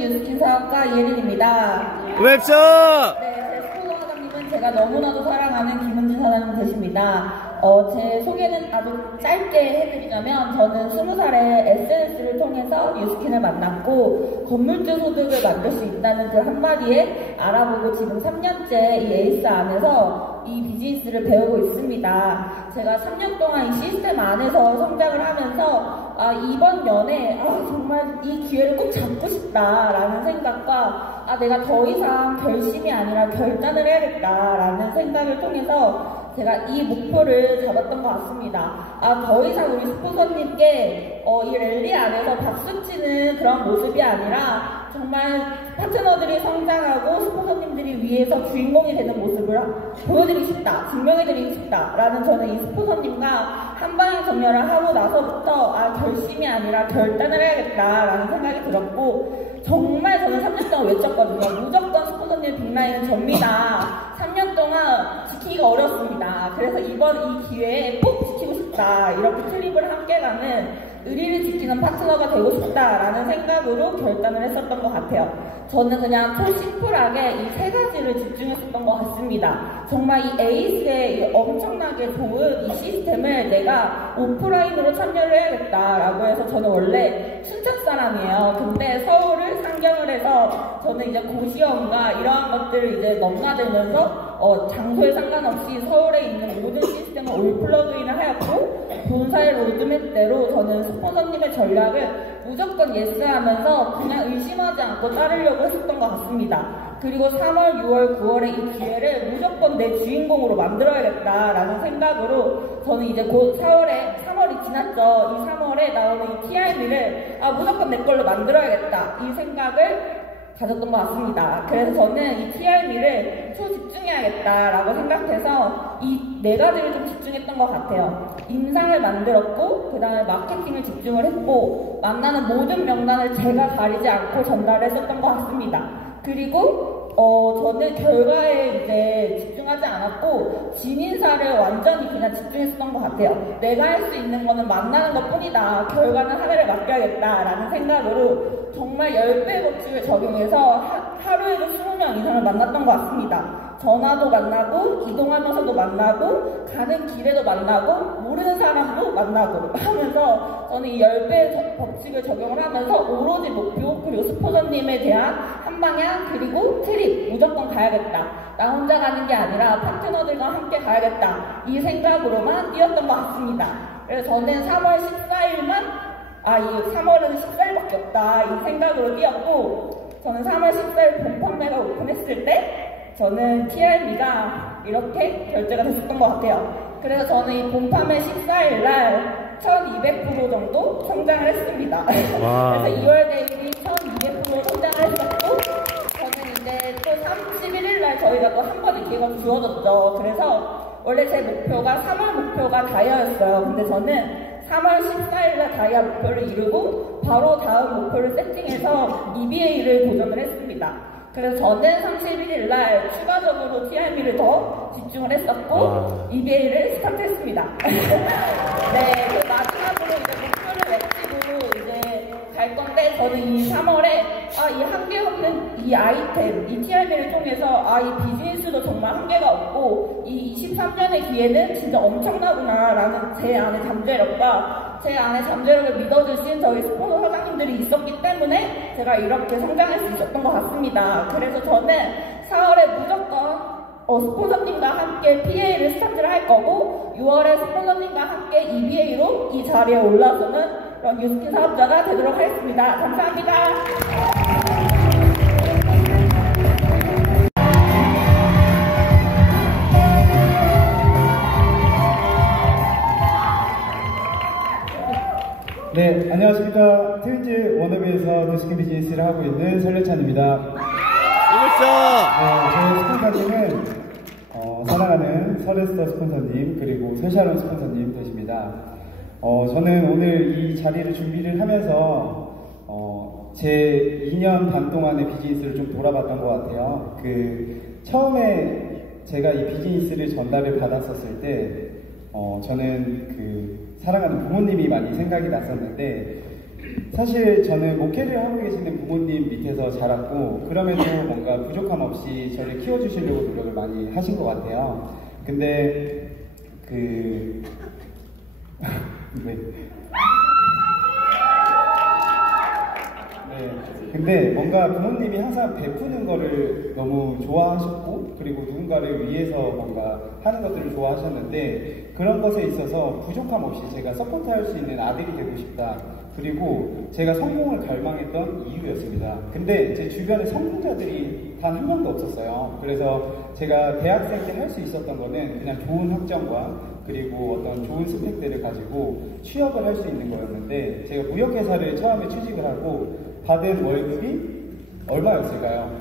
뉴스킨 사업가 이혜린입니다. 웹샵! 네, 제 스포츠 사장님은 제가 너무나도 사랑하는 김은진 사장님 되십니다. 제 소개는 아주 짧게 해드리자면 저는 20살에 SNS를 통해서 뉴스킨을 만났고 건물주 소득을 만들 수 있다는 그 한마디에 알아보고 지금 3년째 이 에이스 안에서 이 비즈니스를 배우고 있습니다. 제가 3년 동안 이 시스템 안에서 성장을 하면서 이번 연에 정말 이 기회를 꼭 잡고 싶다라는 생각과 내가 더 이상 결심이 아니라 결단을 해야겠다라는 생각을 통해서 제가 이 목표를 잡았던 것 같습니다. 더 이상 우리 스폰서님께 이 랠리 안에서 박수치는 그런 모습이 아니라 정말 파트너들이 성장하고 스폰서님들이 위해서 주인공이 되는 모습을 보여드리고 싶다, 증명해드리고 싶다라는 저는 이 스폰서님과 한방향 정렬을 하고 나서부터 결심이 아니라 결단을 해야겠다라는 생각이 들었고 정말 저는 3년 동안 외쳤거든요. 무조건 스폰서님 빅라인은 접니다. 3년 동안 지키기가 어렵습니다. 그래서 이번 이 기회에 꼭 지키고 싶다. 이렇게 트립을 함께 가는 의리를 지키는 파트너가 되고 싶다라는 생각으로 결단을 했었던 것 같아요. 저는 그냥 초심플하게 이 세 가지를 집중했었던 것 같습니다. 정말 이 에이스의 이 엄청나게 좋은 이 시스템을 내가 오프라인으로 참여를 해야겠다라고 해서 저는 원래 춘천 사람이에요. 근데 서울을 상경을 해서 저는 이제 고시원과 이러한 것들을 이제 넘나들면서 장소에 상관없이 서울에 있는 모든 시스템을 올 플러그인을 하였고 본사의 로드맵대로 저는 스폰서님의 전략을 무조건 예스하면서 그냥 의심하지 않고 따르려고 했었던 것 같습니다. 그리고 3월, 6월, 9월에 이 기회를 무조건 내 주인공으로 만들어야겠다라는 생각으로 저는 이제 곧 3월이 지났죠. 이 3월에 나오는 이 TRB를 무조건 내 걸로 만들어야겠다 이 생각을 가졌던 것 같습니다. 그래서 저는 이 TRB를 초집중해야겠다라고 생각해서 이 네 가지를 좀 집중했던 것 같아요. 인상을 만들었고 그 다음에 마케팅을 집중을 했고 만나는 모든 명단을 제가 가리지 않고 전달을 했었던 것 같습니다. 그리고 저는 결과에 이제 집중하지 않았고 진인사를 완전히 그냥 집중했었던 것 같아요. 내가 할 수 있는 거는 만나는 것 뿐이다. 결과는 하늘에 맡겨야겠다라는 생각으로 정말 10배 법칙을 적용해서 하루에도 20명 이상을 만났던 것 같습니다. 전화도 만나고 이동하면서도 만나고 가는 길에도 만나고 모르는 사람도 만나고 하면서 저는 이 10배 법칙을 적용을 하면서 오로지 목표 그리고 스폰서님에 대한 한방향 그리고 트립 무조건 가야겠다. 나 혼자 가는 게 아니라 파트너들과 함께 가야겠다. 이 생각으로만 뛰었던 것 같습니다. 그래서 저는 3월 14일만 이 3월은 14일밖에 없다 이 생각으로 뛰었고 저는 3월 14일 본판매가 오픈했을 때 저는 TRB가 이렇게 결제가 됐었던 것 같아요. 그래서 저는 이 본판매 14일날 1200% 정도 성장을 했습니다. 그래서 2월 대비 1200% 성장을 했었고 저는 이제 또 31일날 저희가 또 한 번의 기회가 주어졌죠. 그래서 원래 제 목표가 3월 목표가 다이아였어요. 근데 저는 3월 14일날 다이아 목표를 이루고 바로 다음 목표를 세팅해서 EBA를 도전을 했습니다. 그래서 저는 31일날 추가적으로 TRB를 더 집중을 했었고 EBA를 스타트했습니다. 네, 그 마지막으로 이제 목표를 외치고 이제 갈 건데 저는 이 3월에 이 한계 없는 이 아이템, 이 TRB를 통해서 이 비즈니스도 정말 한계가 없고 이 23년의 기회는 진짜 엄청나구나 라는 제 안의 잠재력과 제 안에 잠재력을 믿어주신 저희 스폰서 사장님들이 있었기 때문에 제가 이렇게 성장할 수 있었던 것 같습니다. 그래서 저는 4월에 무조건 스폰서님과 함께 PA를 스타트를 할 거고 6월에 스폰서님과 함께 EBA로 이 자리에 올라서는 그런 뉴스킨 사업자가 되도록 하겠습니다. 감사합니다. 네, 안녕하십니까. 트윈즈 워너비에서 뉴스킨 비즈니스를 하고 있는 설레찬입니다. 저희 스폰서님은 사랑하는 설레스터 스폰서님 그리고 설샤론 스폰서님 되십니다. 저는 오늘 이 자리를 준비를 하면서 제 2년 반 동안의 비즈니스를 좀 돌아봤던 것 같아요. 처음에 제가 이 비즈니스를 전달을 받았었을 때 저는 사랑하는 부모님이 많이 생각이 났었는데 사실 저는 목회를 하고 계시는 부모님 밑에서 자랐고 그럼에도 뭔가 부족함 없이 저를 키워주시려고 노력을 많이 하신 것 같아요. 근데 근데 뭔가 부모님이 항상 베푸는 거를 너무 좋아하셨고 그리고 누군가를 위해서 뭔가 하는 것들을 좋아하셨는데 그런 것에 있어서 부족함 없이 제가 서포트할 수 있는 아들이 되고 싶다. 그리고 제가 성공을 갈망했던 이유였습니다. 근데 제 주변에 성공자들이 단 한 명도 없었어요. 그래서 제가 대학생 때 할 수 있었던 거는 그냥 좋은 학점과 그리고 어떤 좋은 스펙들을 가지고 취업을 할 수 있는 거였는데 제가 무역회사를 처음에 취직을 하고 받은 월급이 얼마였을까요?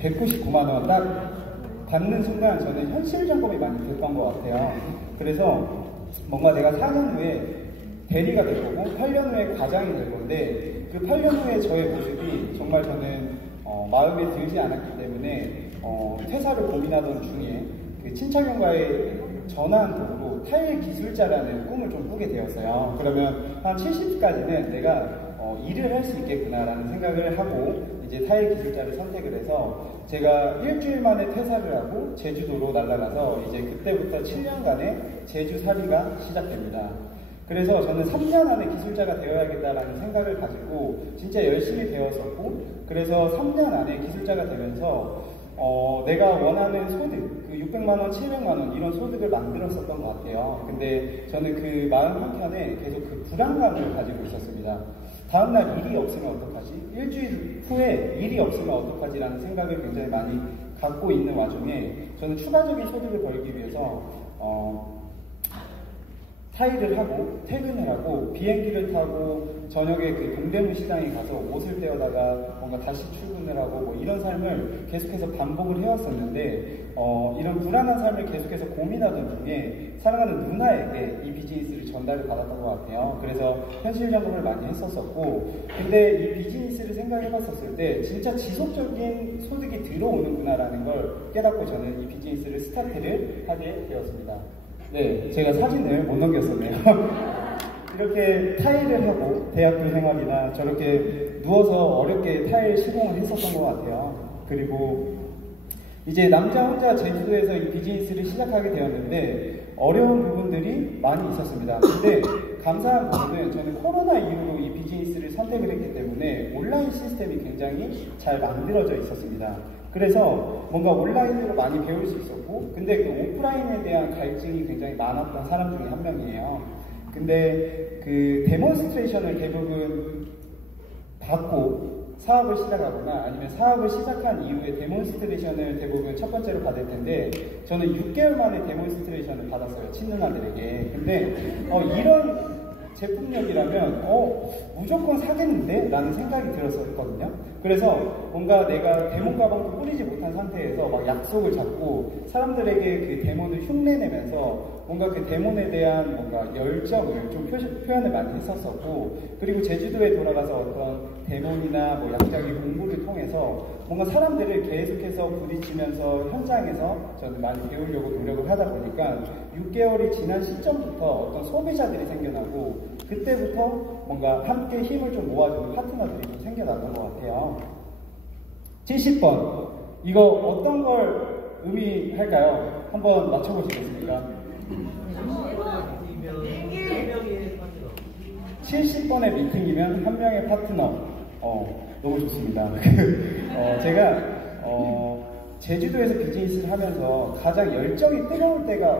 199만 원 딱 받는 순간 저는 현실 점검이 많이 됐던 것 같아요. 그래서 뭔가 내가 4년 후에 대리가 될 거고 8년 후에 과장이 될 건데 그 8년 후에 저의 모습이 정말 저는 마음에 들지 않았기 때문에 퇴사를 고민하던 중에 그 친척형과의 전화한 도구로 타일 기술자라는 꿈을 좀 꾸게 되었어요. 그러면 한 70까지는 내가 일을 할 수 있겠구나라는 생각을 하고 이제 타일 기술자를 선택을 해서 제가 일주일 만에 퇴사를 하고 제주도로 날아가서 이제 그때부터 7년간의 제주살이가 시작됩니다. 그래서 저는 3년 안에 기술자가 되어야겠다라는 생각을 가지고 진짜 열심히 배웠었고 그래서 3년 안에 기술자가 되면서 내가 원하는 소득, 그 600만원, 700만원 이런 소득을 만들었었던 것 같아요. 근데 저는 그 마음 한켠에 계속 그 불안감을 가지고 있었습니다. 다음날 일이 없으면 어떡하지? 일주일 후에 일이 없으면 어떡하지라는 생각을 굉장히 많이 갖고 있는 와중에 저는 추가적인 소득을 벌기 위해서 타일을 하고 퇴근을 하고 비행기를 타고 저녁에 그 동대문 시장에 가서 옷을 떼어다가 뭔가 다시 출근을 하고 뭐 이런 삶을 계속해서 반복을 해왔었는데 이런 불안한 삶을 계속해서 고민하던 중에 사랑하는 누나에게 이 비즈니스를 전달을 받았던 것 같아요. 그래서 현실 점검을 많이 했었었고 근데 이 비즈니스를 생각해봤었을 때 진짜 지속적인 소득이 들어오는구나라는 걸 깨닫고 저는 이 비즈니스를 스타트를 하게 되었습니다. 네, 제가 사진을 못 넘겼었네요. 이렇게 타일을 하고 대학교 생활이나 저렇게 누워서 어렵게 타일 시공을 했었던 것 같아요. 그리고 이제 남자 혼자 제주도에서 이 비즈니스를 시작하게 되었는데 어려운 부분들이 많이 있었습니다. 근데 감사한 부분은 저는 코로나 이후로 이 비즈니스를 선택을 했기 때문에 온라인 시스템이 굉장히 잘 만들어져 있었습니다. 그래서 뭔가 온라인으로 많이 배울 수 있었고 근데 그 오프라인에 대한 갈증이 굉장히 많았던 사람 중에 한 명이에요. 근데 그 데몬스트레이션을 대부분 받고 사업을 시작하거나 아니면 사업을 시작한 이후에 데몬스트레이션을 대부분 첫 번째로 받을 텐데 저는 6개월 만에 데몬스트레이션을 받았어요. 친누나들에게. 근데 이런 제품력이라면 무조건 사겠는데? 라는 생각이 들었었거든요. 그래서 뭔가 내가 데몬 가방도 뿌리지 못한 상태에서 막 약속을 잡고 사람들에게 그 데몬을 흉내내면서 뭔가 그 데몬에 대한 뭔가 열정을 좀 표현을 많이 했었었고 그리고 제주도에 돌아가서 어떤 데몬이나 뭐 약자기 공부를 통해서 뭔가 사람들을 계속해서 부딪히면서 현장에서 저는 많이 배우려고 노력을 하다 보니까 6개월이 지난 시점부터 어떤 소비자들이 생겨나고 그때부터 뭔가 함께 힘을 좀 모아주는 파트너들이 좀 생겨났던 것 같아요. 70번 이거 어떤 걸 의미할까요? 한번 맞춰보시겠습니까? 70번의 미팅이면 한 명의 파트너. 너무 좋습니다. 제가 제주도에서 비즈니스를 하면서 가장 열정이 뜨거울 때가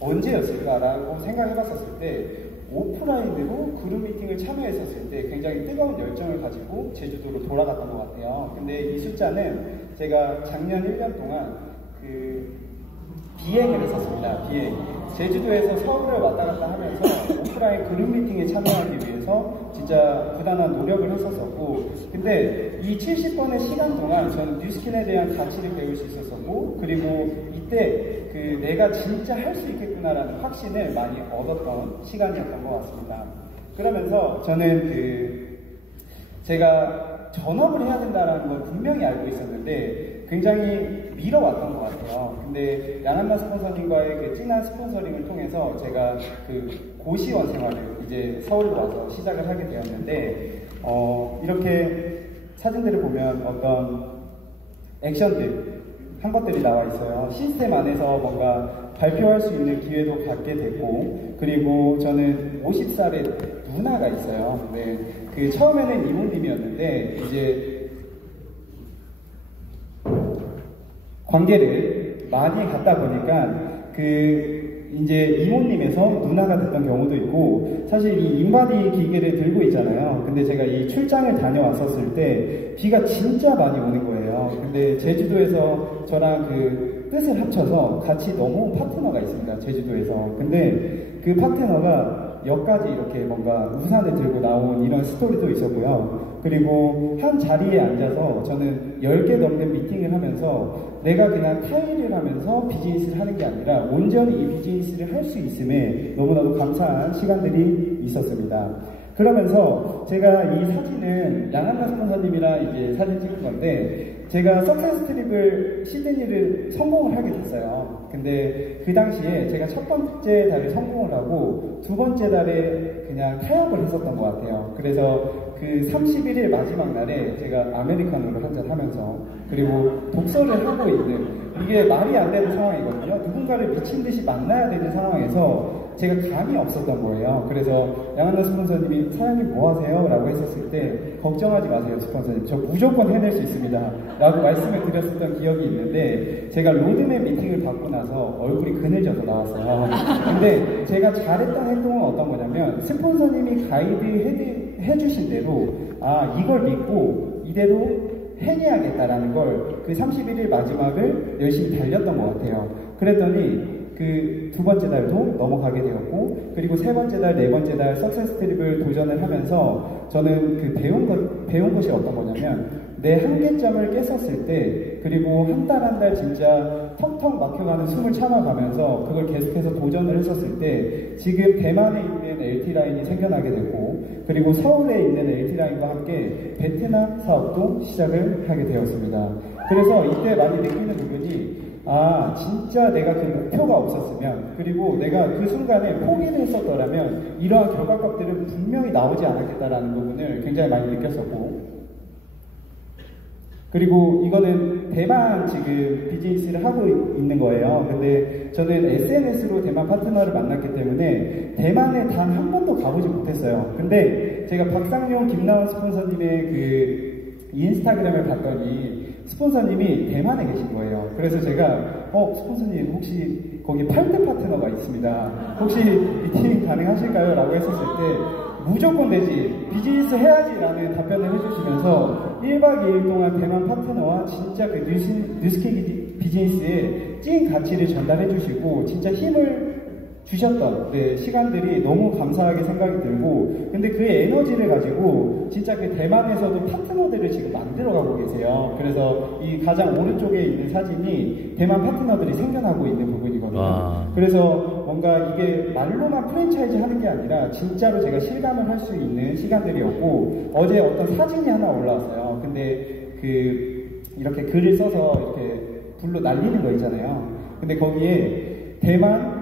언제였을까라고 생각해봤었을 때 오프라인으로 그룹 미팅을 참여했었을 때 굉장히 뜨거운 열정을 가지고 제주도로 돌아갔던 것 같아요. 근데 이 숫자는 제가 작년 1년 동안 비행을 했었습니다. 비행. 제주도에서 서울을 왔다 갔다 하면서 오프라인 그룹 미팅에 참여하기 위해서 진짜 부단한 노력을 했었었고 근데 이 70번의 시간 동안 저는 뉴스킨에 대한 가치를 배울 수 있었었고 그리고 이때 내가 진짜 할 수 있겠구나라는 확신을 많이 얻었던 시간이었던 것 같습니다. 그러면서 저는 제가 전업을 해야 된다는 건 분명히 알고 있었는데 굉장히 미뤄왔던 것 같아요. 근데 양한나 스폰서님과의 그 진한 스폰서링을 통해서 제가 그 고시원 생활을 이제 서울로 와서 시작을 하게 되었는데 이렇게 사진들을 보면 어떤 액션들 한 것들이 나와 있어요. 시스템 안에서 뭔가 발표할 수 있는 기회도 갖게 됐고, 그리고 저는 50살의 누나가 있어요. 네, 그 처음에는 이모님이었는데 이제 관계를 많이 갖다 보니까 이제 이모님에서 누나가 됐던 경우도 있고, 사실 이 인바디 기계를 들고 있잖아요. 근데 제가 이 출장을 다녀왔었을 때 비가 진짜 많이 오는 거예요. 근데 제주도에서 저랑 그 뜻을 합쳐서 같이 넘어온 파트너가 있습니다. 제주도에서. 근데 그 파트너가 역까지 이렇게 뭔가 우산을 들고 나온 이런 스토리도 있었고요. 그리고 한 자리에 앉아서 저는 10개 넘는 미팅을 하면서 내가 그냥 타일을 하면서 비즈니스를 하는 게 아니라 온전히 이 비즈니스를 할 수 있음에 너무나도 감사한 시간들이 있었습니다. 그러면서 제가 이 사진은 양한나 스폰서님이랑 이제 사진 찍은 건데, 제가 석세스 트립을 시드니를 성공을 하게 됐어요. 근데 그 당시에 제가 첫 번째 달에 성공을 하고 두 번째 달에 그냥 타협을 했었던 것 같아요. 그래서 그 31일 마지막 날에 제가 아메리카노를 한잔 하면서, 그리고 독서를 하고 있는, 이게 말이 안 되는 상황이거든요. 누군가를 미친 듯이 만나야 되는 상황에서 제가 감이 없었던 거예요. 그래서 양한나 스폰서님이 사장님 뭐 하세요? 라고 했었을 때 걱정하지 마세요 스폰서님, 저 무조건 해낼 수 있습니다 라고 말씀을 드렸었던 기억이 있는데, 제가 로드맵 미팅을 받고 나서 얼굴이 그늘져서 나왔어요. 근데 제가 잘했던 행동은 어떤 거냐면, 스폰서님이 가이드 해주신 대로 이걸 믿고 이대로 해내야겠다라는 걸 그 31일 마지막을 열심히 달렸던 것 같아요. 그랬더니 그 두 번째 달도 넘어가게 되었고, 그리고 세 번째 달, 네 번째 달 석세스 트립을 도전을 하면서 저는 그 배운 것이 어떤 거냐면, 내 한계점을 깼었을 때, 그리고 한 달 한 달 진짜 턱턱 막혀가는 숨을 참아가면서 그걸 계속해서 도전을 했었을 때 지금 대만에 있는 LT라인이 생겨나게 됐고, 그리고 서울에 있는 LT라인과 함께 베트남 사업도 시작을 하게 되었습니다. 그래서 이때 많이 느끼는 부분이, 진짜 내가 그 목표가 없었으면, 그리고 내가 그 순간에 포기를 했었더라면 이러한 결과값들은 분명히 나오지 않았겠다라는 부분을 굉장히 많이 느꼈었고, 그리고 이거는 대만 지금 비즈니스를 하고 있는 거예요. 근데 저는 SNS로 대만 파트너를 만났기 때문에 대만에 단 한 번도 가보지 못했어요. 근데 제가 박상용, 김나원 스폰서님의 그 인스타그램을 봤더니 스폰서님이 대만에 계신 거예요. 그래서 제가 스폰서님 혹시 거기 8대 파트너가 있습니다. 혹시 미팅 가능하실까요? 라고 했었을 때 무조건 되지, 비즈니스 해야지 라는 답변을 해주시면서 1박 2일 동안 대만 파트너와 진짜 그 뉴스케 비즈니스의 찐 가치를 전달해 주시고 진짜 힘을 주셨던 시간들이 너무 감사하게 생각이 들고, 근데 그 에너지를 가지고 진짜 그 대만에서도 파트너들을 지금 만들어가고 계세요. 그래서 이 가장 오른쪽에 있는 사진이 대만 파트너들이 생겨나고 있는 부분이거든요. 그래서 뭔가 이게 말로만 프랜차이즈 하는 게 아니라 진짜로 제가 실감을 할 수 있는 시간들이었고, 어제 어떤 사진이 하나 올라왔어요. 근데 이렇게 글을 써서 이렇게 불로 날리는 거 있잖아요. 근데 거기에 대만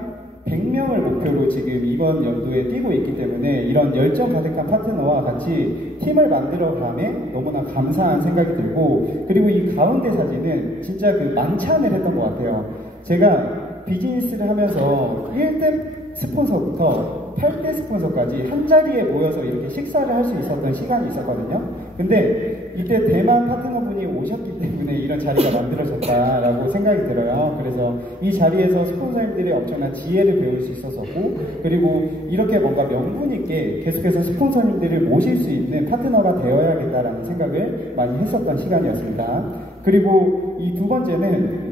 100명을 목표로 지금 이번 연도에 뛰고 있기 때문에 이런 열정 가득한 파트너와 같이 팀을 만들어감에 너무나 감사한 생각이 들고, 그리고 이 가운데 사진은 진짜 그 만찬을 했던 것 같아요. 제가 비즈니스를 하면서 1대 스폰서부터 8대 스폰서까지 한 자리에 모여서 이렇게 식사를 할 수 있었던 시간이 있었거든요. 근데 이때 대만 파트너분이 오셨기 때문에 이런 자리가 만들어졌다라고 생각이 들어요. 그래서 이 자리에서 스폰서님들의 엄청난 지혜를 배울 수 있었었고, 그리고 이렇게 뭔가 명분 있게 계속해서 스폰서님들을 모실 수 있는 파트너가 되어야겠다라는 생각을 많이 했었던 시간이었습니다. 그리고 이 두 번째는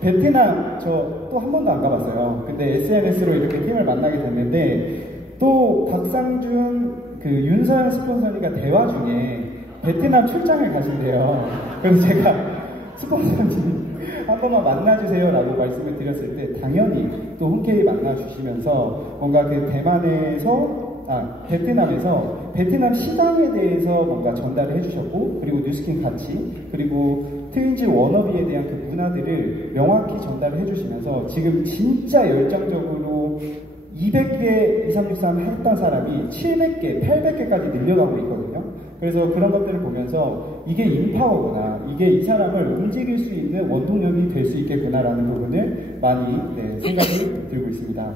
베트남 저 또 한 번도 안 가봤어요. 근데 SNS로 이렇게 팀을 만나게 됐는데, 또 박상준 윤서영 스폰서님과 대화 중에 베트남 출장을 가신대요. 그래서 제가 스폰서님 한 번만 만나주세요 라고 말씀을 드렸을 때 당연히 또 흔쾌히 만나주시면서 뭔가 그 대만에서 베트남에서 베트남 시장에 대해서 뭔가 전달을 해주셨고, 그리고 뉴스킨 가치, 그리고 트윈즈 워너비에 대한 그 문화들을 명확히 전달을 해주시면서 지금 진짜 열정적으로 200개 2363 했던 사람이 700개, 800개까지 늘려가고 있거든요. 그래서 그런 것들을 보면서 이게 인파워구나, 이게 이 사람을 움직일 수 있는 원동력이 될 수 있겠구나라는 부분을 많이 생각이 들고 있습니다.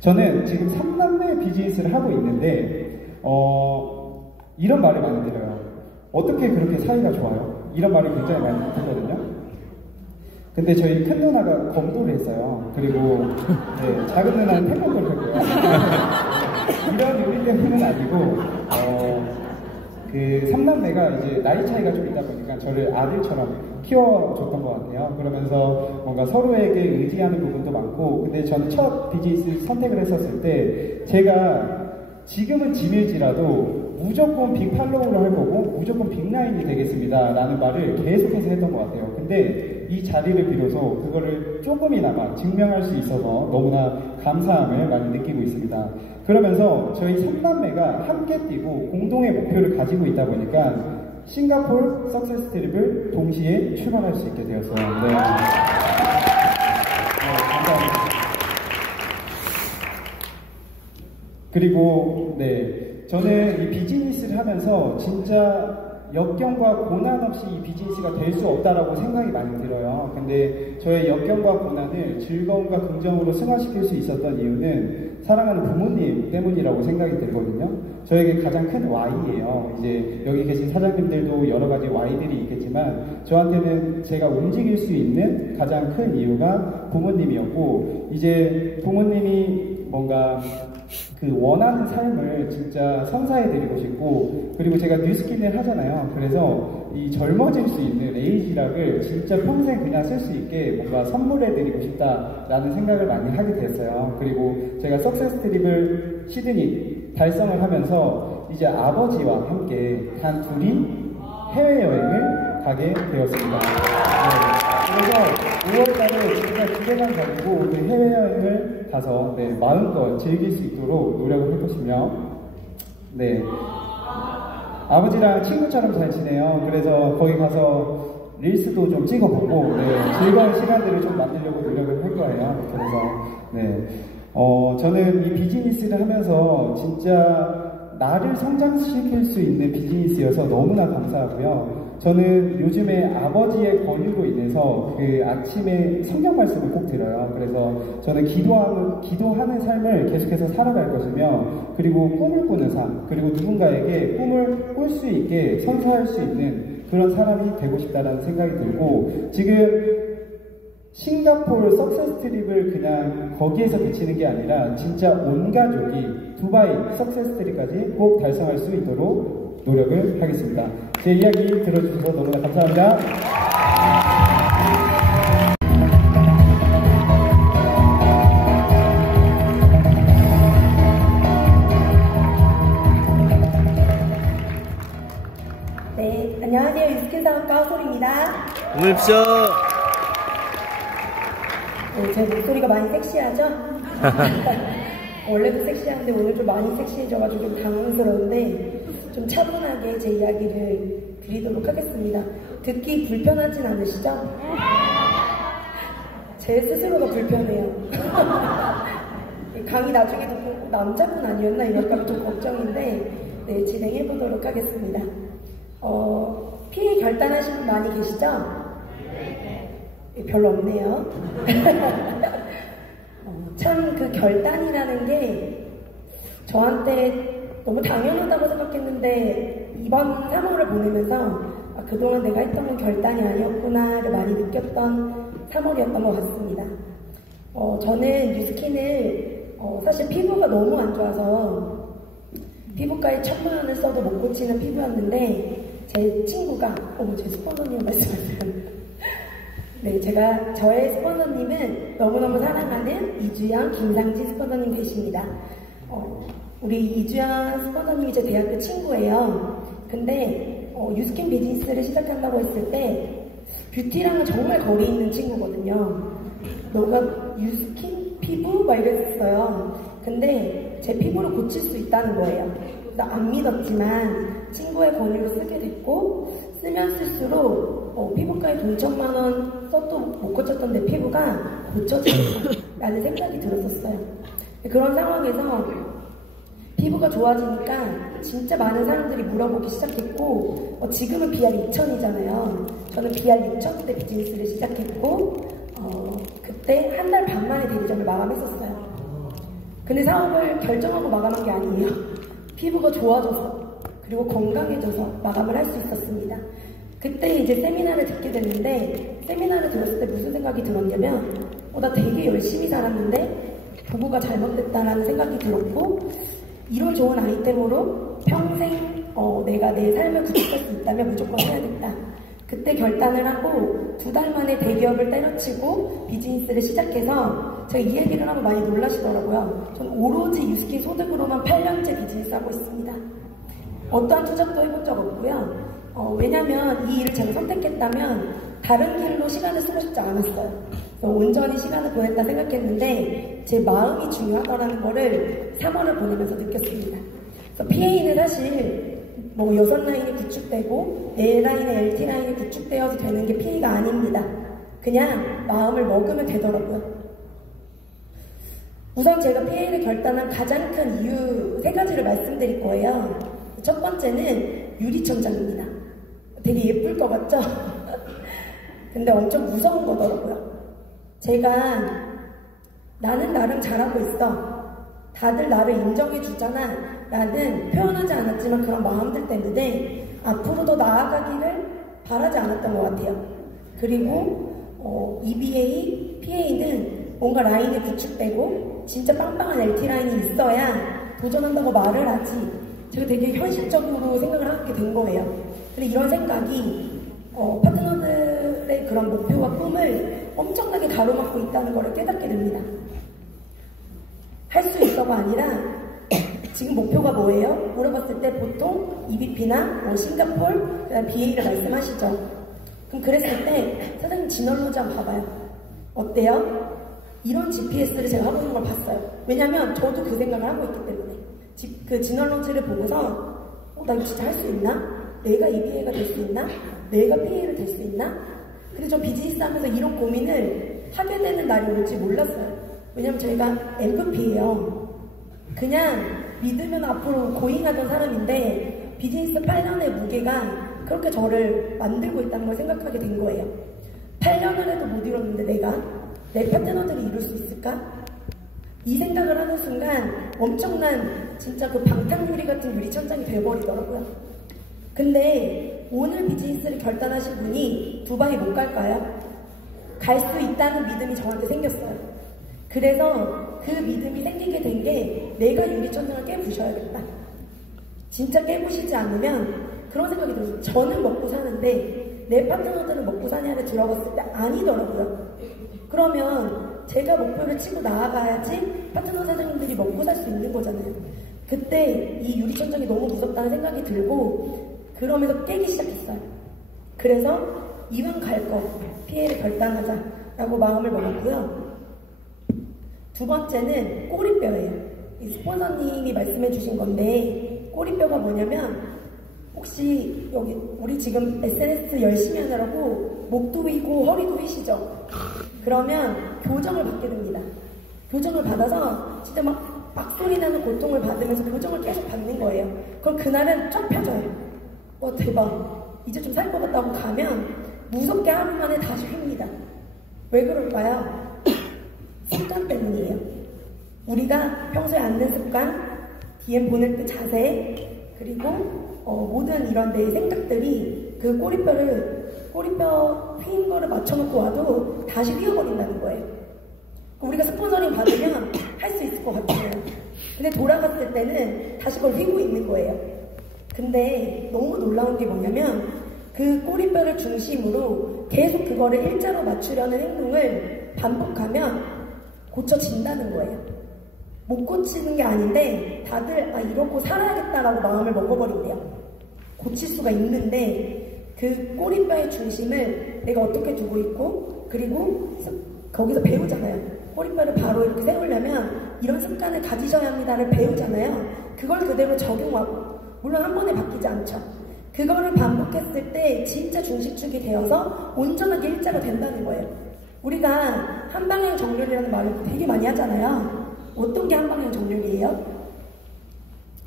저는 지금 3남매 비즈니스를 하고 있는데 이런 말을 많이 들어요. 어떻게 그렇게 사이가 좋아요? 이런 말을 굉장히 많이 듣거든요. 근데 저희 큰 누나가 검도를 했어요. 그리고 작은 누나는 태권도를 했고요. 이런 요리 때문은 아니고 그 3남매가 이제 나이 차이가 좀 있다 보니까 저를 아들처럼 키워줬던 것 같아요. 그러면서 뭔가 서로에게 의지하는 부분도 많고, 근데 저는 첫 비즈니스 선택을 했었을 때 제가 지금은 지밀지라도 무조건 빅 팔로우를 할 거고 무조건 빅라인이 되겠습니다 라는 말을 계속해서 했던 것 같아요. 근데 이 자리를 빌어서 그거를 조금이나마 증명할 수 있어서 너무나 감사함을 많이 느끼고 있습니다. 그러면서 저희 3남매가 함께 뛰고 공동의 목표를 가지고 있다 보니까 싱가포르 석세스 트립을 동시에 출발할 수 있게 되었어요. 감사합니다. 그리고 저는 이 비즈니스를 하면서 진짜 역경과 고난 없이 이 비즈니스가 될 수 없다라고 생각이 많이 들어요. 근데 저의 역경과 고난을 즐거움과 긍정으로 승화시킬 수 있었던 이유는 사랑하는 부모님 때문이라고 생각이 들거든요. 저에게 가장 큰 Y예요. 이제 여기 계신 사장님들도 여러 가지 Y들이 있겠지만 저한테는 제가 움직일 수 있는 가장 큰 이유가 부모님이었고, 이제 부모님이 뭔가 그 원하는 삶을 진짜 선사해드리고 싶고, 그리고 제가 뉴스킨을 하잖아요. 그래서 이 젊어질 수 있는 에이지락을 진짜 평생 그냥 쓸 수 있게 뭔가 선물해드리고 싶다라는 생각을 많이 하게 됐어요. 그리고 제가 석세스 트립을 시드니 달성을 하면서 이제 아버지와 함께 단 둘이 해외여행을 가게 되었습니다. 그래서 5월달에 진짜 기대감 가지고 그 해외여행을 가서 마음껏 즐길 수 있도록 노력을 해보시며, 아버지랑 친구처럼 잘 지내요. 그래서 거기 가서 릴스도 좀 찍어보고 즐거운 시간들을 좀 만들려고 노력을 할 거예요. 그래서 저는 이 비즈니스를 하면서 진짜 나를 성장시킬 수 있는 비즈니스여서 너무나 감사하고요. 저는 요즘에 아버지의 권유로 인해서 그 아침에 성경 말씀을 꼭 들어요. 그래서 저는 기도하는 삶을 계속해서 살아갈 것이며, 그리고 꿈을 꾸는 삶, 그리고 누군가에게 꿈을 꿀 수 있게 선사할 수 있는 그런 사람이 되고 싶다는 생각이 들고, 지금 싱가포르 석세스 트립을 그냥 거기에서 그치는 게 아니라 진짜 온 가족이 두바이 석세스 트립까지 꼭 달성할 수 있도록 노력을 하겠습니다. 제 이야기 들어주셔서 너무나 감사합니다. 안녕하세요. 유스킨 사업가 허솔입니다. 오늘 뵙죠. 제 목소리가 많이 섹시하죠? 원래도 섹시한데 오늘 좀 많이 섹시해져가지고 좀 당황스러운데 좀 차분하게 제 이야기를 드리도록 하겠습니다. 듣기 불편하진 않으시죠? 제 스스로가 불편해요. 강의 나중에 듣고 남자분 아니었나 이럴까 좀 걱정인데 진행해보도록 하겠습니다. PA 결단하신 분 많이 계시죠? 별로 없네요. 참 그 결단이라는 게 저한테 너무 당연하다고 생각했는데 이번 3월을 보내면서 그동안 내가 했던 건 결단이 아니었구나를 많이 느꼈던 3월이었던 것 같습니다. 저는 뉴스킨을 사실 피부가 너무 안 좋아서 피부과에 1,000만 원을 써도 못 고치는 피부였는데 제 친구가 제 스폰서님 말씀하세요. 저의 스폰서님은 너무너무 사랑하는 이주연, 김상진 스폰서님 되십니다. 우리 이주연 스폰서님이 제 대학교 친구예요. 근데 뉴스킨 비즈니스를 시작한다고 했을 때 뷰티랑은 정말 거리 있는 친구거든요. 너가 뉴스킨 피부? 막 이랬어요. 근데 제 피부를 고칠 수 있다는 거예요. 그래서 안 믿었지만 친구의 권유로 쓰게 됐고, 쓰면 쓸수록 피부과에 돈 1,000만 원 써도 못 고쳤던 내 피부가 고쳐진다라는 생각이 들었었어요. 그런 상황에서 피부가 좋아지니까 진짜 많은 사람들이 물어보기 시작했고, 지금은 BR 2000이잖아요. 저는 BR 6000 때 비즈니스를 시작했고, 그때 한 달 반 만에 대리점을 마감했었어요. 근데 사업을 결정하고 마감한 게 아니에요. 피부가 좋아져서 그리고 건강해져서 마감을 할 수 있었습니다. 그때 이제 세미나를 듣게 됐는데, 세미나를 들었을 때 무슨 생각이 들었냐면, 나 되게 열심히 살았는데 부부가 잘못됐다라는 생각이 들었고, 이런 좋은 아이템으로 평생 내가 내 삶을 구축할 수 있다면 무조건 해야겠다. 그때 결단을 하고 2달 만에 대기업을 때려치고 비즈니스를 시작해서, 제가 이 얘기를 하면 많이 놀라시더라고요. 저는 오로지 유스킨 소득으로만 8년째 비즈니스 하고 있습니다. 어떠한 투자도 해본 적 없고요. 왜냐면 이 일을 제가 선택했다면 다른 길로 시간을 쓰고 싶지 않았어요. 온전히 시간을 보냈다 생각했는데 제 마음이 중요하다는 거를 3월을 보내면서 느꼈습니다. 그래서 PA는 사실 6라인이 구축되고 4라인의 LT 라인이 구축되어서 되는 게 PA가 아닙니다. 그냥 마음을 먹으면 되더라고요. 우선 제가 PA를 결단한 가장 큰 이유 3가지를 말씀드릴 거예요. 첫 번째는 유리천장입니다. 되게 예쁠 것 같죠? 근데 엄청 무서운 거더라고요. 제가 나는 나름 잘하고 있어, 다들 나를 인정해 주잖아 라는 표현하지 않았지만 그런 마음들 때문에 앞으로 더 나아가기를 바라지 않았던 것 같아요. 그리고 EBA, PA는 뭔가 라인이 구축되고 진짜 빵빵한 LT 라인이 있어야 도전한다고 말을 하지, 제가 되게 현실적으로 생각을 하게 된 거예요. 근데 이런 생각이 파트너들의 그런 목표와 꿈을 엄청나게 가로막고 있다는 걸 깨닫게 됩니다. 할 수 있어가 아니라 지금 목표가 뭐예요? 물어봤을 때 보통 EBP나 싱가폴, 그다음 BA를 말씀하시죠. 그럼 그랬을 때 사장님 진얼로지 한번 봐봐요. 어때요? 이런 GPS를 제가 하고 있는 걸 봤어요. 왜냐면 저도 그 생각을 하고 있기 때문에. 그 진얼로지를 보고서 나 이거 진짜 할 수 있나? 내가 EBA가 될 수 있나? 내가 PA를 될 수 있나? 근데 저 비즈니스 하면서 이런 고민을 하게 되는 날이 올지 몰랐어요. 왜냐면 저희가 MVP예요. 그냥 믿으면 앞으로 고잉하던 사람인데 비즈니스 8년의 무게가 그렇게 저를 만들고 있다는 걸 생각하게 된 거예요. 8년을 해도 못 이뤘는데 내가 내 파트너들이 이룰 수 있을까? 이 생각을 하는 순간 엄청난 진짜 그 방탄유리 같은 유리천장이 돼버리더라고요. 근데 오늘 비즈니스를 결단하신 분이 두바이 못 갈까요? 갈 수 있다는 믿음이 저한테 생겼어요. 그래서 그 믿음이 생기게 된 게 내가 유리천장을 깨부셔야겠다. 진짜 깨부시지 않으면 그런 생각이 들었어요. 저는 먹고 사는데 내 파트너들은 먹고 사냐를 들어봤을 때 아니더라고요. 그러면 제가 목표를 치고 나아가야지 파트너 사장님들이 먹고 살 수 있는 거잖아요. 그때 이 유리천장이 너무 무섭다는 생각이 들고 그러면서 깨기 시작했어요. 그래서 이왕 갈 거 PA를 결단하자라고 마음을 먹었고요. 두 번째는 꼬리뼈예요. 이 스폰서님이 말씀해 주신 건데 꼬리뼈가 뭐냐면 혹시 여기 우리 지금 SNS 열심히 하느라고 목도 휘고 허리도 휘시죠? 그러면 교정을 받게 됩니다. 교정을 받아서 진짜 막 소리 나는 고통을 받으면서 교정을 계속 받는 거예요. 그럼 그날은 쫙 펴져요. 와 대박, 이제 좀 살 것 같다고 가면 무섭게 하루 만에 다시 휩니다. 왜 그럴까요? 습관 때문이에요. 우리가 평소에 앉는 습관, DM 보낼 때 자세, 그리고 모든 이런 내 생각들이 그 꼬리뼈 휘인 거를 맞춰놓고 와도 다시 휘어버린다는 거예요. 우리가 스폰서링 받으면 할 수 있을 것 같아요. 근데 돌아갔을 때는 다시 그걸 휘고 있는 거예요. 근데 너무 놀라운 게 뭐냐면 그 꼬리뼈를 중심으로 계속 그거를 일자로 맞추려는 행동을 반복하면 고쳐진다는 거예요. 못 고치는 게 아닌데 다들 이러고 살아야겠다라고 마음을 먹어버린대요. 고칠 수가 있는데 그 꼬리뼈의 중심을 내가 어떻게 두고 있고, 그리고 거기서 배우잖아요. 꼬리뼈를 바로 이렇게 세우려면 이런 습관을 가지셔야 합니다를 배우잖아요. 그걸 그대로 적용하고, 물론 한 번에 바뀌지 않죠. 그거를 반복했을 때 진짜 중식축이 되어서 온전하게 일자가 된다는 거예요. 우리가 한방향 정렬이라는 말을 되게 많이 하잖아요. 어떤 게 한방향 정렬이에요?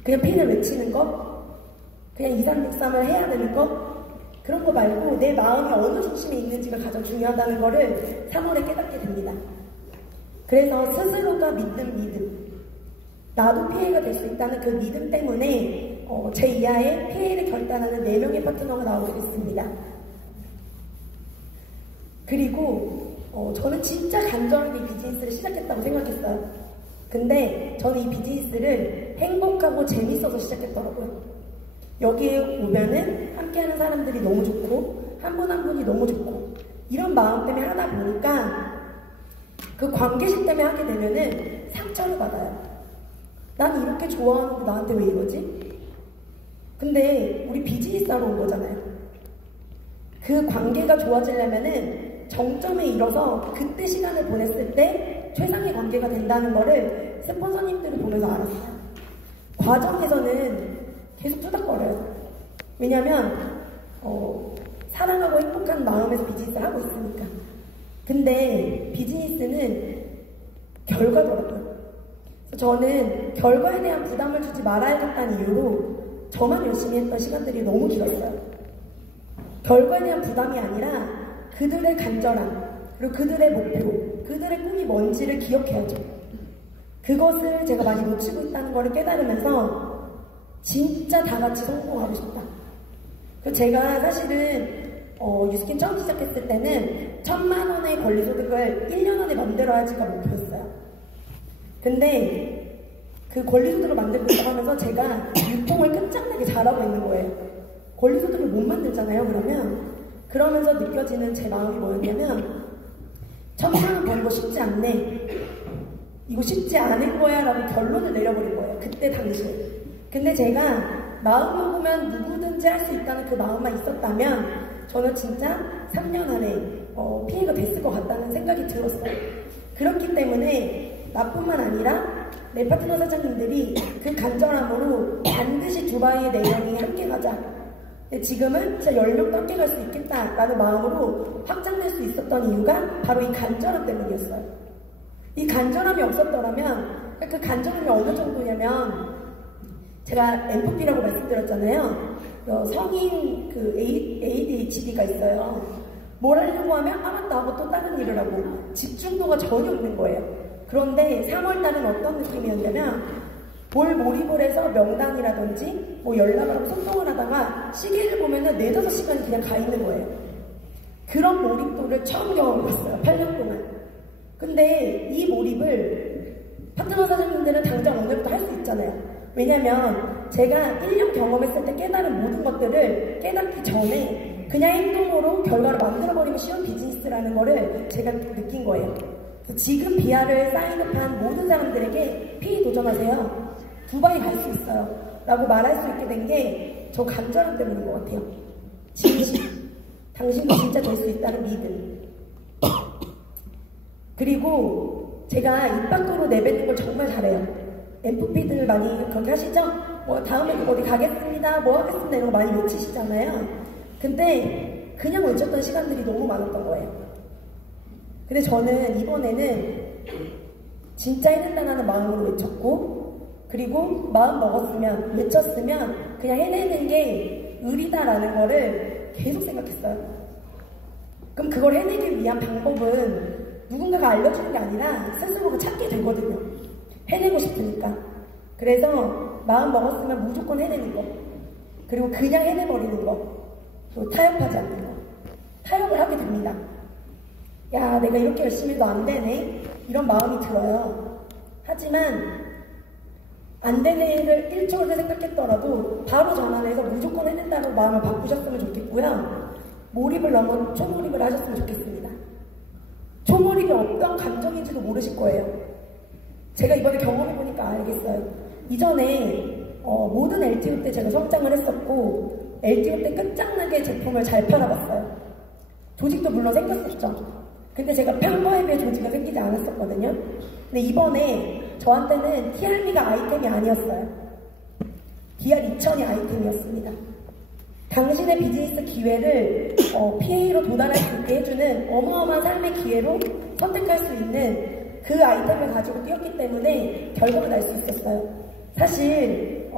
그냥 핀을 외치는 거? 그냥 2, 3, 6, 3을 해야 되는 거? 그런 거 말고 내 마음이 어느 중심에 있는지가 가장 중요하다는 거를 3월에 깨닫게 됩니다. 그래서 스스로가 믿는 믿음, 나도 피해가 될 수 있다는 그 믿음 때문에 제 이하에 피해를 결단하는 4명의 파트너가 나오게 됐습니다. 그리고 저는 진짜 간절하게 이 비즈니스를 시작했다고 생각했어요. 근데 저는 이 비즈니스를 행복하고 재밌어서 시작했더라고요. 여기에 오면은 함께하는 사람들이 너무 좋고 한 분 한 분이 너무 좋고 이런 마음 때문에 하다 보니까 그 관계식 때문에 하게 되면은 상처를 받아요. 난 이렇게 좋아하는데 나한테 왜 이러지? 근데 우리 비즈니스 하러 온 거잖아요. 그 관계가 좋아지려면은 정점에 이뤄서 그때 시간을 보냈을 때 최상의 관계가 된다는 거를 스폰서님들을 보면서 알았어요. 과정에서는 계속 투닥거려요. 왜냐면 사랑하고 행복한 마음에서 비즈니스를 하고 있으니까. 근데 비즈니스는 결과더라고요. 저는 결과에 대한 부담을 주지 말아야겠다는 이유로 저만 열심히 했던 시간들이 너무 길었어요. 결과에 대한 부담이 아니라 그들의 간절함, 그리고 그들의 목표, 그들의 꿈이 뭔지를 기억해야죠. 그것을 제가 많이 놓치고 있다는 걸 깨달으면서 진짜 다 같이 성공하고 싶다. 그리고 제가 사실은 유스킨 처음 시작했을 때는 1,000만 원의 권리소득을 1년 안에 만들어야지가 목표였어요. 근데 그 권리소득을 만들고 있다고 하면서 제가 유통을 끝장나게 잘하고 있는 거예요. 권리소득을 못 만들잖아요, 그러면서 느껴지는 제 마음이 뭐였냐면 1,000만 원 버는 거 쉽지 않네. 이거 쉽지 않을 거야 라고 결론을 내려버린 거예요. 그때 당시에. 근데 제가 마음 먹으면 누구든지 할 수 있다는 그 마음만 있었다면 저는 진짜 3년 안에 피해가 됐을 것 같다는 생각이 들었어요. 그렇기 때문에 나뿐만 아니라 내 파트너 사장님들이 그 간절함으로 반드시 두바이의 4명이 함께 가자. 지금은 진짜 10명도 함께 갈 수 있겠다라는 마음으로 확장될 수 있었던 이유가 바로 이 간절함 때문이었어요. 이 간절함이 없었더라면, 그 간절함이 어느 정도냐면 제가 MFP라고 말씀드렸잖아요. 성인 그 ADHD가 있어요. 뭘 하려고 하면 맞다 하고 또 다른 일을 하고 집중도가 전혀 없는 거예요. 그런데 3월달은 어떤 느낌이었냐면 뭘 몰입을 해서 명단이라든지 뭐 연락을 하고 소통을 하다가 시계를 보면은 4-5시간이 그냥 가 있는 거예요. 그런 몰입도를 처음 경험해봤어요. 8년 동안. 근데 이 몰입을 파트너 사장님들은 당장 오늘부터 할 수 있잖아요. 왜냐면 제가 1년 경험했을 때 깨달은 모든 것들을 깨닫기 전에 그냥 행동으로 결과를 만들어버리면 쉬운 비즈니스라는 거를 제가 느낀 거예요. 지금 비아를 사인업한 모든 사람들에게 PE 도전하세요. 두바이 갈 수 있어요. 라고 말할 수 있게 된 게 저 간절함 때문인 것 같아요. 진심. 당신도 진짜 될 수 있다는 믿음. 그리고 제가 입 밖으로 내뱉는 걸 정말 잘해요. MFP들 많이 그렇게 하시죠? 뭐 다음에 어디 가겠습니다, 뭐 하겠습니다 이런 거 많이 외치시잖아요. 근데 그냥 외쳤던 시간들이 너무 많았던 거예요. 근데 저는 이번에는 진짜 해낸다는 마음으로 외쳤고, 그리고 마음 먹었으면, 외쳤으면 그냥 해내는 게 의리다라는 거를 계속 생각했어요. 그럼 그걸 해내기 위한 방법은 누군가가 알려주는 게 아니라 스스로가 찾게 되거든요. 해내고 싶으니까. 그래서 마음 먹었으면 무조건 해내는 거. 그리고 그냥 해내버리는 거. 또 타협하지 않는 거. 타협을 하게 됩니다. 야, 내가 이렇게 열심히 해도 안 되네. 이런 마음이 들어요. 하지만 안 되는 일을 1초를 생각했더라도 바로 전환해서 무조건 해낸다고 마음을 바꾸셨으면 좋겠고요. 몰입을 넘어 초몰입을 하셨으면 좋겠습니다. 초몰입이 어떤 감정인지도 모르실 거예요. 제가 이번에 경험해보니까 알겠어요. 이전에 모든 LTO 때 제가 성장을 했었고 LTO 때 끝장나게 제품을 잘 팔아봤어요. 조직도 물론 생겼었죠. 근데 제가 평소에 비해 조지가 생기지 않았었거든요. 근데 이번에 저한테는 TRM가 아이템이 아니었어요. DR2000이 아이템이었습니다. 당신의 비즈니스 기회를 PA로 도달할 수 있게 해주는 어마어마한 삶의 기회로 선택할 수 있는 그 아이템을 가지고 뛰었기 때문에 결과를 날 수 있었어요. 사실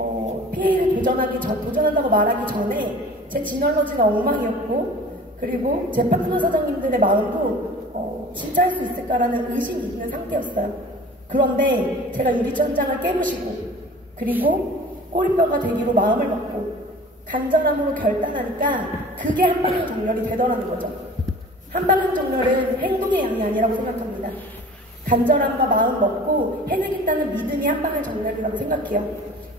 PA를 도전한다고 말하기 전에 제 지널러지는 엉망이었고, 그리고 제 파트너 사장님들의 마음도 진짜 할 수 있을까라는 의심이 있는 상태였어요. 그런데 제가 유리천장을 깨부시고, 그리고 꼬리뼈가 되기로 마음을 먹고 간절함으로 결단하니까 그게 한방향 정렬이 되더라는 거죠. 한방향 정렬은 행동의 양이 아니라고 생각합니다. 간절함과 마음 먹고 해내겠다는 믿음이 한방향 정렬이라고 생각해요.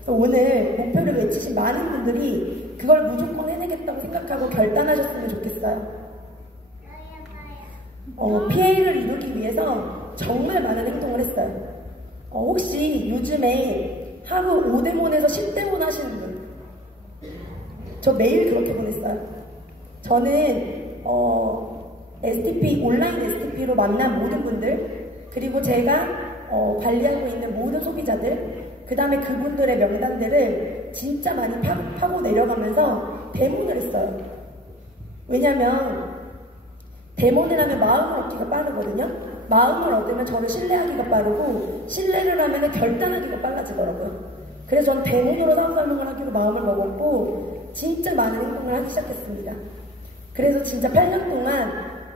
그래서 오늘 목표를 외치신 많은 분들이 그걸 무조건 해내겠다고 생각하고 결단하셨으면 좋겠어요. PA를 이루기 위해서 정말 많은 행동을 했어요. 혹시 요즘에 하루 5대몬에서 10대몬 하시는 분? 저 매일 그렇게 보냈어요. 저는 STP, 온라인 STP로 만난 모든 분들, 그리고 제가 관리하고 있는 모든 소비자들, 그 다음에 그분들의 명단들을 진짜 많이 파고 내려가면서 데몬을 했어요. 왜냐면 데몬을 하면 마음을 얻기가 빠르거든요. 마음을 얻으면 저를 신뢰하기가 빠르고, 신뢰를 하면 결단하기가 빨라지더라고요. 그래서 전 데몬으로 사업 설명을 하기로 마음을 먹었고 진짜 많은 행동을 하기 시작했습니다. 그래서 진짜 8년 동안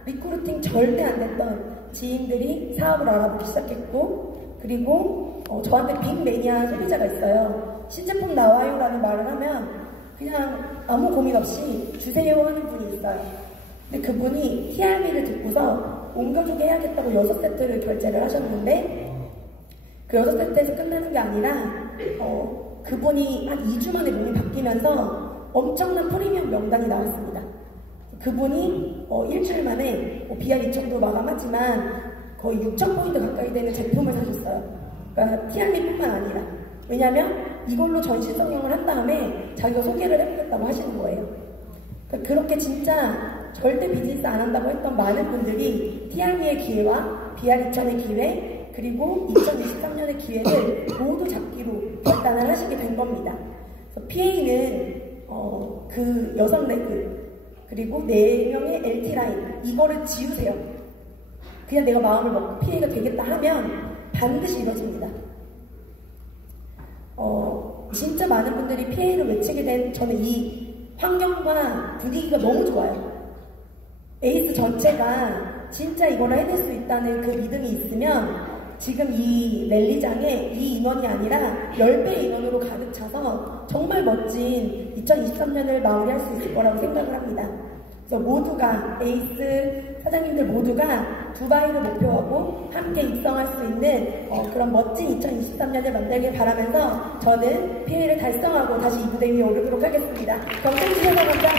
리크루팅 절대 안 됐던 지인들이 사업을 알아보기 시작했고, 그리고 저한테 빅 매니아 소비자가 있어요. 신제품 나와요 라는 말을 하면 그냥 아무 고민 없이 주세요 하는 분이 있어요. 근데 그분이 TRM를 듣고서 온 가족이 해야겠다고 6세트를 결제를 하셨는데, 그 6세트에서 끝나는 게 아니라 그분이 한 2주 만에 몸이 바뀌면서 엄청난 프리미엄 명단이 나왔습니다. 그분이 일주일 만에 BR2000도 마감하지만 거의 6,000포인트 가까이 되는 제품을 사셨어요. 그러니까 TRM뿐만 아니라. 왜냐면 이걸로 전신 성형을 한 다음에 자기가 소개를 해보겠다고 하시는 거예요. 그러니까 그렇게 진짜 절대 비즈니스 안 한다고 했던 많은 분들이 TRM의 기회와 BR2000의 기회, 그리고 2023년의 기회를 모두 잡기로 결단을 하시게 된 겁니다. 그래서 PA는 그 여성 레그, 그리고 4명의 LT 라인, 이거를 지우세요. 그냥 내가 마음을 먹고 PA가 되겠다 하면 반드시 이루어집니다. 진짜 많은 분들이 PA를 외치게 된 저는 이 환경과 분위기가 너무 좋아요. 에이스 전체가 진짜 이걸 해낼 수 있다는 그 믿음이 있으면 지금 이 랠리장에 이 인원이 아니라 10배 인원으로 가득 차서 정말 멋진 2023년을 마무리할 수 있을 거라고 생각을 합니다. 그래서 모두가, 에이스 사장님들 모두가 두바이를 목표하고 함께 입성할 수 있는 그런 멋진 2023년을 만들길 바라면서 저는 PA를 달성하고 다시 이 무대 위에 오르도록 하겠습니다. 경청해주셔서 감사합니다.